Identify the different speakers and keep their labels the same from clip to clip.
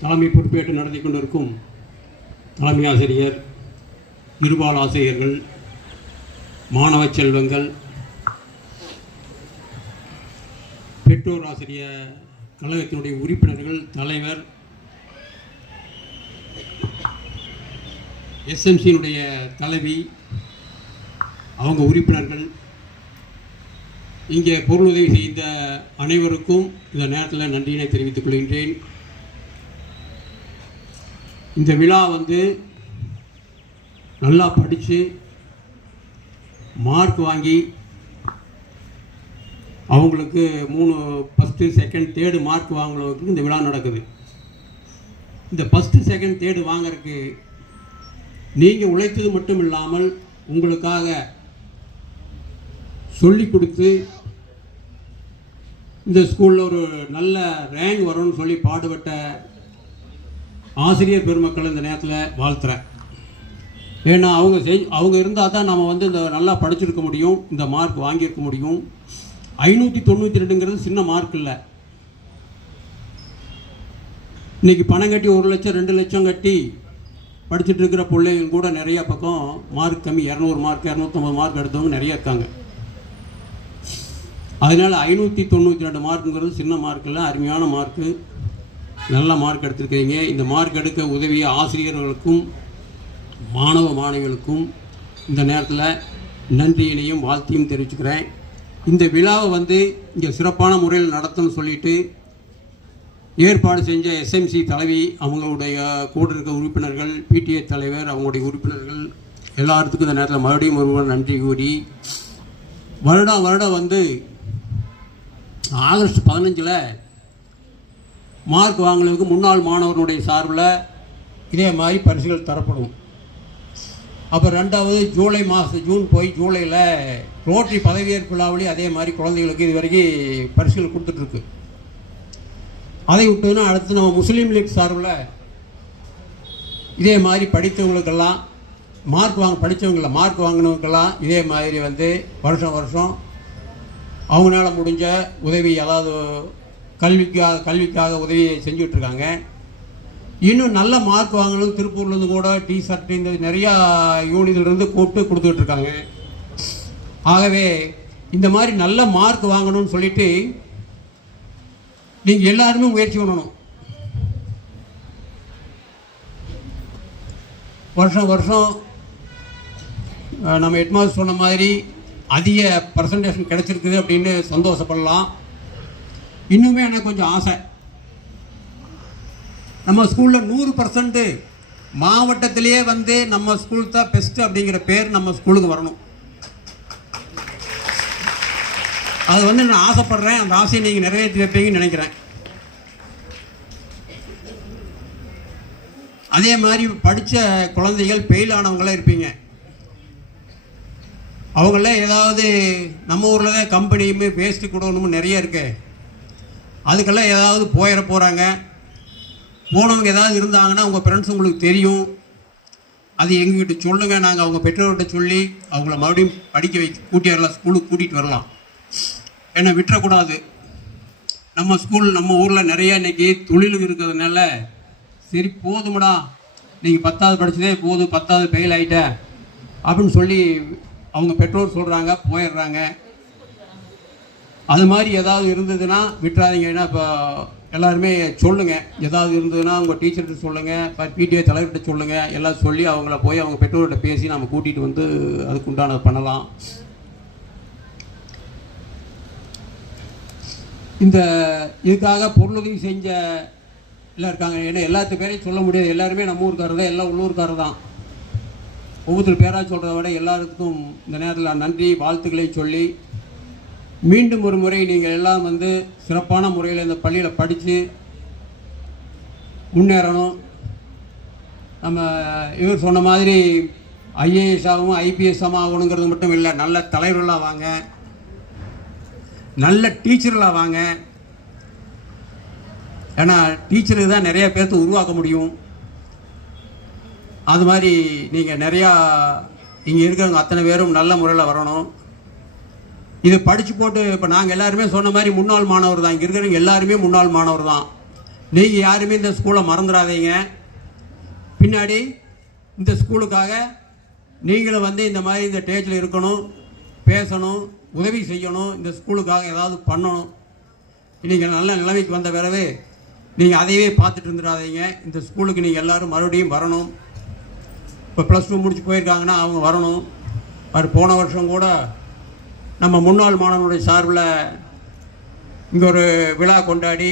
Speaker 1: தலைமை பொறுப்பேற்று நடத்தி கொண்டிருக்கும் தலைமை ஆசிரியர் இருபால் ஆசிரியர்கள் மாணவ செல்வங்கள் பெற்றோர் ஆசிரிய கழகத்தினுடைய உறுப்பினர்கள் தலைவர் எஸ்எம்சியினுடைய தலைவி அவங்க உறுப்பினர்கள் இங்கே பொருளுதவி செய்த அனைவருக்கும் இந்த நேரத்தில் நன்றியினை தெரிவித்துக் கொள்கின்றேன். இந்த விழா வந்து நல்லா படித்து மார்க் வாங்கி அவங்களுக்கு மூணு ஃபஸ்ட்டு செகண்ட் தேர்டு மார்க் வாங்குறவங்களுக்கு இந்த விழா நடக்குது. இந்த ஃபஸ்ட்டு செகண்ட் தேர்டு வாங்கறதுக்கு நீங்கள் உழைத்தது மட்டும் இல்லாமல் உங்களுக்காக சொல்லி கொடுத்து இந்த ஸ்கூலில் ஒரு நல்ல ரேங்க் வரும்னு சொல்லி பாடுபட்ட ஆசிரியர் பெருமக்கள் இந்த நேரத்தில் வாழ்த்துறேன். ஏன்னா அவங்க செய் அவங்க இருந்தால் தான் நம்ம வந்து இந்த நல்லா படிச்சிருக்க முடியும் இந்த மார்க் வாங்கியிருக்க முடியும். ஐநூற்றி தொண்ணூற்றி ரெண்டுங்கிறது சின்ன மார்க் இல்லை. இன்னைக்கு பணம் கட்டி ஒரு லட்சம் ரெண்டு லட்சம் கட்டி படிச்சுட்டு இருக்கிற பிள்ளைங்க கூட நிறைய பக்கம் மார்க் கம்மி. இரநூறு மார்க் இரநூத்தம்பது மார்க் எடுத்தவங்க நிறைய இருக்காங்க. அதனால் ஐநூற்றி தொண்ணூற்றி ரெண்டு மார்க்குங்கிறது சின்ன மார்க் இல்லை அருமையான மார்க்கு நல்ல மார்க் எடுத்திருக்கிறீங்க. இந்த மார்க் எடுக்க உதவிய ஆசிரியர்களுக்கும் மாணவ மாணவிகளுக்கும் இந்த நேரத்தில் நன்றியினையும் வாழ்த்தையும் தெரிவிச்சுக்கிறேன். இந்த விழாவை வந்து இங்கே சிறப்பான முறையில் நடத்தணும்னு சொல்லிட்டு ஏற்பாடு செஞ்ச எஸ்எம்சி தலைவி அவங்களுடைய கூட இருக்க உறுப்பினர்கள் பிடிஏ தலைவர் அவங்களுடைய உறுப்பினர்கள் எல்லாத்துக்கும் இந்த நேரத்தில் மறுபடியும் ஒருவர் நன்றி கூறி வருடம் வருடம் வந்து ஆகஸ்ட் பதினஞ்சில் மார்க் வாங்கினதுக்கு முன்னாள் மாணவனுடைய சார்பில் இதே மாதிரி பரிசுகள் தரப்படும். அப்போ ரெண்டாவது ஜூலை மாதம் ஜூன் போய் ஜூலையில் ரோட்டரி பதவியேற்பு விழாவிலேயே அதே மாதிரி குழந்தைகளுக்கு இது வரைக்கும் பரிசுகள் கொடுத்துட்ருக்கு. அதை விட்டோன்னா அடுத்து நம்ம முஸ்லீம் லீக் சார்பில் இதே மாதிரி படித்தவங்களுக்கெல்லாம் மார்க் வாங்க படித்தவங்கள மார்க் வாங்கினவங்கெல்லாம் இதே மாதிரி வந்து வருஷம் வருஷம் அவங்களால முடிஞ்ச உதவி அதாவது கல்விக்காக கல்விக்காக உதவி செஞ்சுட்ருக்காங்க. இன்னும் நல்ல மார்க் வாங்கணும். திருப்பூர்லேருந்து கூட டி ஷர்ட் இந்த நிறையா யூனிட்லேருந்து கூப்பிட்டு கொடுத்துட்ருக்காங்க. ஆகவே இந்த மாதிரி நல்ல மார்க் வாங்கணும்னு சொல்லிட்டு நீங்கள் எல்லாருமே முயற்சி பண்ணணும். வருஷம் வருஷம் நம்ம ஹெட்மாஸ்டர் சொன்ன மாதிரி அதிக பர்சன்டேஷன் கிடச்சிருக்குது அப்படின்னு சந்தோஷப்படலாம். இன்னுமே எனக்கு கொஞ்சம் ஆசை. நம்ம ஸ்கூலில் நூறு பர்சன்ட்டு மாவட்டத்திலேயே வந்து நம்ம ஸ்கூல் தான் பெஸ்ட்டு அப்படிங்கிற பேர் நம்ம ஸ்கூலுக்கு வரணும். அது வந்து நான் ஆசைப்படுறேன். அந்த ஆசையை நீங்கள் நிறைவேற்றி வைப்பீங்கன்னு நினைக்கிறேன். அதே மாதிரி படித்த குழந்தைகள் பெயில் ஆனவங்களாம் இருப்பீங்க. அவங்களாம் ஏதாவது நம்ம ஊரில் தான் கம்பெனியுமே வேஸ்ட்டு கொடுக்கணும்னு நிறைய இருக்குது அதுக்கெல்லாம் ஏதாவது போயிட போகிறாங்க போனவங்க ஏதாவது இருந்தாங்கன்னா உங்கள் ஃப்ரெண்ட்ஸ் உங்களுக்கு தெரியும். அது எங்ககிட்ட சொல்லுங்கள் நாங்கள் அவங்க பெற்றோர்கிட்ட சொல்லி அவங்கள மறுபடியும் படிக்க வை கூட்டி வரலாம். ஸ்கூலுக்கு கூட்டிகிட்டு வரலாம். ஏன்னா விட்டுறக்கூடாது. நம்ம ஸ்கூல் நம்ம ஊரில் நிறையா இன்னைக்கு தொழில் இருக்கிறதுனால சரி போதுமடா. நீங்கள் பத்தாவது படிச்சதே போதும். பத்தாவது ஃபெயில் ஆகிட்ட அப்படின்னு சொல்லி அவங்க பெற்றோர் சொல்கிறாங்க போயிடுறாங்க. அது மாதிரி ஏதாவது இருந்ததுன்னா விட்டுறாதீங்க. ஏன்னா இப்போ எல்லாருமே சொல்லுங்கள் ஏதாவது இருந்ததுன்னா உங்கள் டீச்சர்கிட்ட சொல்லுங்கள் இப்போ பிடிஏ தலைவர்கிட்ட சொல்லுங்கள் எல்லாம் சொல்லி அவங்கள போய் அவங்க பெற்றோர்கிட்ட பேசி நம்ம கூட்டிகிட்டு வந்து அதுக்கு உண்டானது பண்ணலாம். இந்த இதுக்காக பொருளுதவி செஞ்ச எல்லாம் இருக்காங்க. ஏன்னா எல்லாத்து பேரையும் சொல்ல முடியாது. எல்லாருமே நம்ம ஊருக்காரர் தான். எல்லாம் உள்ளூர்காரர் தான். ஒவ்வொருத்தர் பேராக சொல்கிறத விட எல்லாருக்கும் இந்த நேரத்தில் நன்றி வாழ்த்துக்களை சொல்லி மீண்டும் ஒரு முறை நீங்கள் எல்லாம் வந்து சிறப்பான முறையில் இந்த பள்ளியில் படித்து முன்னேறணும். நம்ம இவர் சொன்ன மாதிரி ஐஏஎஸ் ஆகவும் ஐபிஎஸ் ஆகணுங்கிறது மட்டும் இல்லை நல்ல தலைவர்களாக வாங்க நல்ல டீச்சர்களாக வாங்க. ஏன்னா டீச்சருக்கு தான் நிறைய பேர்த்து உருவாக்க முடியும். அது மாதிரி நீங்கள் நிறையா இங்கே இருக்கிறவங்க அத்தனை பேரும் நல்ல முறையில் வரணும். இது படித்து போட்டு இப்போ நாங்கள் எல்லாருமே சொன்ன மாதிரி முன்னாள் மாணவர் தான். இங்கே இருக்கிறவங்க எல்லாருமே முன்னாள் மாணவர் தான். நீங்கள் யாருமே இந்த ஸ்கூலை மறந்துடாதீங்க. பின்னாடி இந்த ஸ்கூலுக்காக நீங்களும் வந்து இந்த மாதிரி இந்த ஸ்டேஜில் இருக்கணும் பேசணும் உதவி செய்யணும் இந்த ஸ்கூலுக்காக ஏதாவது பண்ணணும். நீங்கள் நல்ல நிலைமைக்கு வந்த பிறகு நீங்கள் அதையவே பார்த்துட்டு இருந்துடாதீங்க. இந்த ஸ்கூலுக்கு நீங்கள் எல்லோரும் மறுபடியும் வரணும். இப்போ ப்ளஸ் டூ முடிச்சு போயிருக்காங்கன்னா அவங்க வரணும். அவர் போன வருஷம் கூட நம்ம முன்னாள் மாணவனுடைய சார்பில் இங்கே ஒரு விழா கொண்டாடி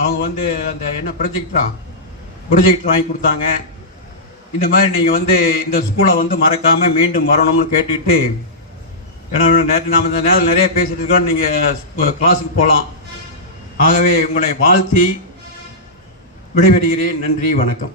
Speaker 1: அவங்க வந்து அந்த என்ன ப்ரொஜெக்டரா ப்ரொஜெக்டர் வாங்கி கொடுத்தாங்க. இந்த மாதிரி நீங்கள் வந்து இந்த ஸ்கூலை வந்து மறக்காமல் மீண்டும் வரணும்னு கேட்டுக்கிட்டு ஏன்னா நேற்று நாம் இந்த நேரம் நிறைய பேசிட்டு இருக்கோம் நீங்கள் கிளாஸுக்கு போகலாம் ஆகவே உங்களை வாழ்த்தி விடைபெறுகிறேன். நன்றி வணக்கம்.